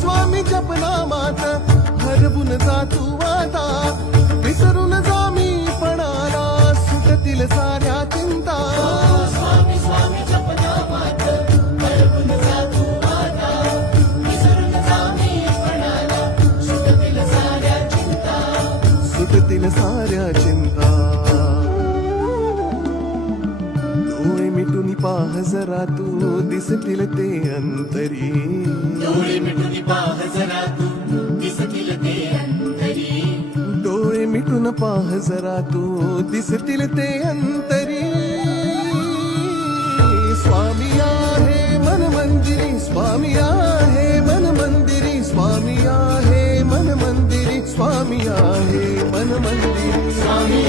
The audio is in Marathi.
स्वामी जपनामात हरवून जा तू आता, विसरून जा मी पणाला सुटतील साऱ्या चिंता. स्वामी स्वामी जपनामात हरवून जा तू आता, विसरून जा मी पणाला सुटतील साऱ्या चिंता. सुटतील साऱ्या चिंता. डोळे मिटून पाह जरा तू दिसतील ते अंतरी. डोळे मिटून पाह जरा तू दिसतील ते अंतरी. डोळे मिटून पाह जरा तू दिसतील ते अंतरी. स्वामी आहे मन मंदिरी, स्वामी आहे मन मंदिरी, स्वामी आहे मन मंदिरी, स्वामी आहे मन मंदिरी. स्वामी